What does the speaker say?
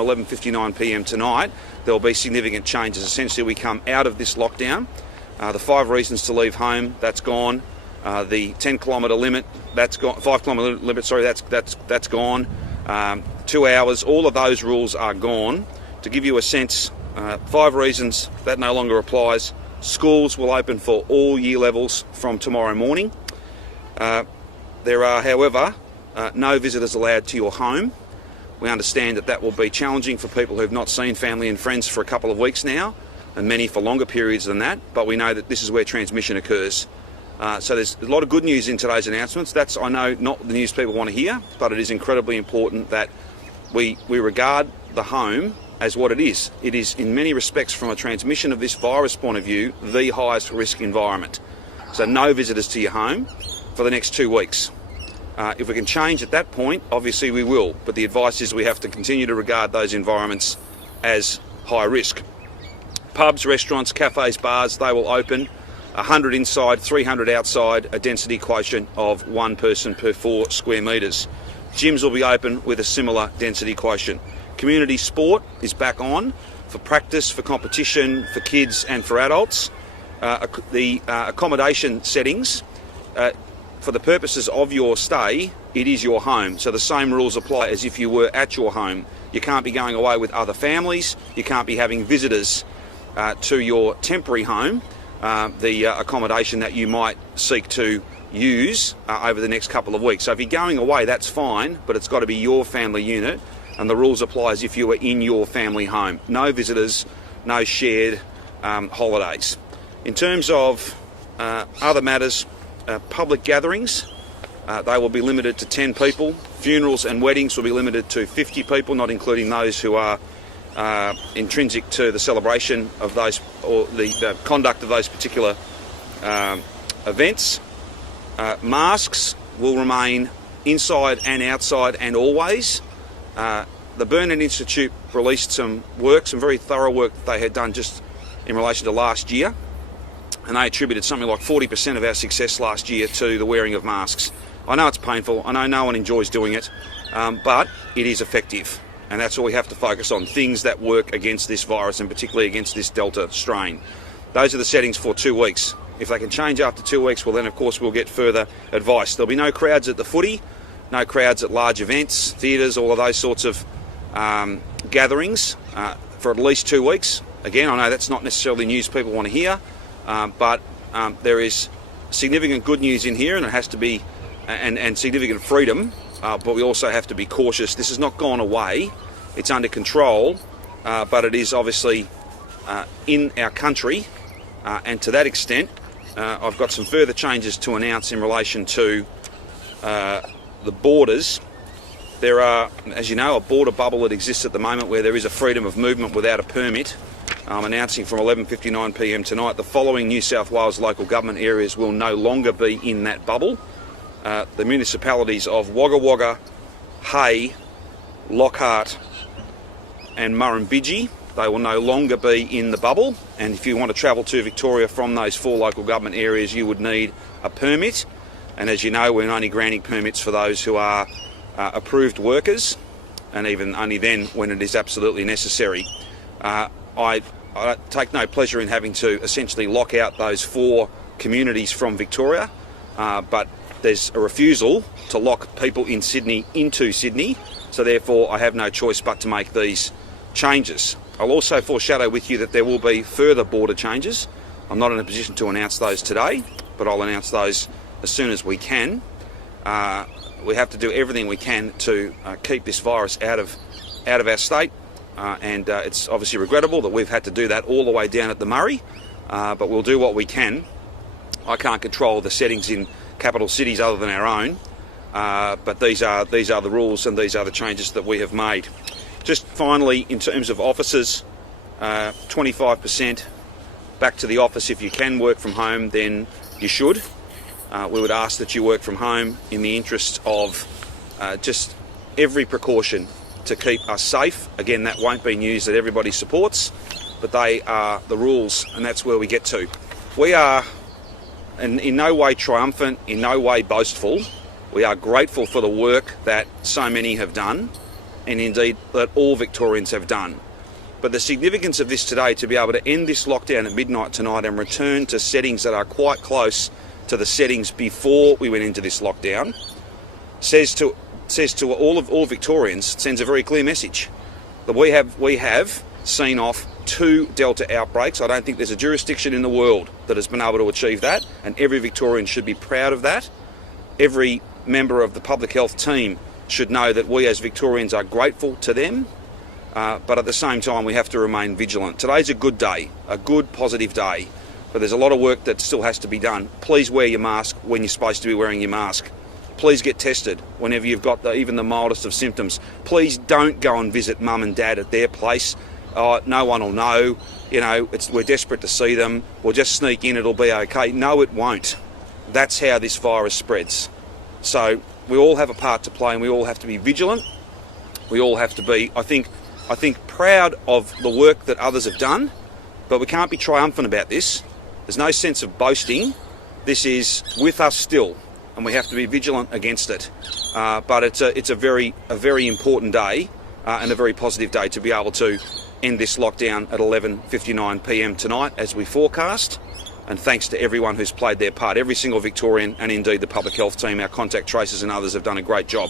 11:59 p.m. tonight, there will be significant changes. Essentially, we come out of this lockdown. The 5 reasons to leave home, that's gone. The 10-kilometre limit, that's gone. 5-kilometre limit, sorry, that's gone. 2 hours, all of those rules are gone. To give you a sense, 5 reasons, that no longer applies. Schools will open for all year levels from tomorrow morning. There are, however, no visitors allowed to your home. We understand that that will be challenging for people who have not seen family and friends for a couple of weeks now, and many for longer periods than that, but we know that this is where transmission occurs. So there's a lot of good news in today's announcements. That's, I know, not the news people want to hear, but it is incredibly important that we regard the home as what it is. It is, in many respects, from a transmission of this virus point of view, the highest risk environment. So no visitors to your home for the next 2 weeks. If we can change at that point, obviously we will, but the advice is we have to continue to regard those environments as high risk. Pubs, restaurants, cafes, bars, they will open. 100 inside, 300 outside, a density quotient of 1 person per 4 square metres. Gyms will be open with a similar density quotient. Community sport is back on for practice, for competition, for kids and for adults. The accommodation settings, for the purposes of your stay, it is your home. So the same rules apply as if you were at your home. You can't be going away with other families. You can't be having visitors to your temporary home, the accommodation that you might seek to use over the next couple of weeks. So if you're going away, that's fine, but it's got to be your family unit, and the rules apply as if you were in your family home. No visitors, no shared holidays. In terms of other matters, public gatherings, they will be limited to 10 people. Funerals and weddings will be limited to 50 people, not including those who are intrinsic to the celebration of those or the conduct of those particular events. Masks will remain inside and outside and always. The Burnet Institute released some very thorough work that they had done just in relation to last year, and they attributed something like 40% of our success last year to the wearing of masks. I know it's painful, I know no one enjoys doing it, but it is effective, and that's all we have to focus on, things that work against this virus and particularly against this Delta strain. Those are the settings for 2 weeks. If they can change after 2 weeks, well then of course we'll get further advice. There'll be no crowds at the footy, no crowds at large events, theatres, all of those sorts of gatherings for at least 2 weeks. Again, I know that's not necessarily news people want to hear, but there is significant good news in here, and it has to be, and significant freedom, but we also have to be cautious. This has not gone away, it's under control, but it is obviously in our country, and to that extent, I've got some further changes to announce in relation to the borders. There are, as you know, a border bubble that exists at the moment where there is a freedom of movement without a permit. I'm announcing from 11:59 p.m. tonight the following New South Wales local government areas will no longer be in that bubble. The municipalities of Wagga, Hay, Lockhart and Murrumbidgee, they will no longer be in the bubble, and if you want to travel to Victoria from those 4 local government areas you would need a permit, and as you know we're only granting permits for those who are approved workers, and even only then when it is absolutely necessary. I take no pleasure in having to essentially lock out those 4 communities from Victoria, but there's a refusal to lock people in Sydney into Sydney, so therefore I have no choice but to make these changes. I'll also foreshadow with you that there will be further border changes. I'm not in a position to announce those today, but I'll announce those as soon as we can. We have to do everything we can to keep this virus out of our state, and it's obviously regrettable that we've had to do that all the way down at the Murray, but we'll do what we can. I can't control the settings in capital cities other than our own, but these are the rules and these are the changes that we have made. Just finally, in terms of offices, 25% back to the office. If you can work from home, then you should. We would ask that you work from home in the interest of just every precaution to keep us safe. Again, that won't be news that everybody supports, but they are the rules, and that's where we get to. We are in no way triumphant, in no way boastful. We are grateful for the work that so many have done, and indeed that all Victorians have done. But the significance of this today, to be able to end this lockdown at midnight tonight and return to settings that are quite close to the settings before we went into this lockdown, says to all Victorians, sends a very clear message that we have seen off 2 Delta outbreaks. I don't think there's a jurisdiction in the world that has been able to achieve that, and every Victorian should be proud of that. Every member of the public health team should know that we as Victorians are grateful to them, but at the same time we have to remain vigilant. Today's a good day, a good positive day, but there's a lot of work that still has to be done. Please wear your mask when you're supposed to be wearing your mask. Please get tested whenever you've got even the mildest of symptoms. Please don't go and visit mum and dad at their place. No one will know. You know, we're desperate to see them. We'll just sneak in, it'll be okay. No, it won't. That's how this virus spreads. So we all have a part to play, and we all have to be vigilant. We all have to be, I think, proud of the work that others have done, but we can't be triumphant about this. There's no sense of boasting. This is with us still, and we have to be vigilant against it. But it's a very important day and a very positive day to be able to end this lockdown at 11:59 p.m. tonight as we forecast. And thanks to everyone who's played their part. Every single Victorian, and indeed the public health team, our contact tracers and others have done a great job.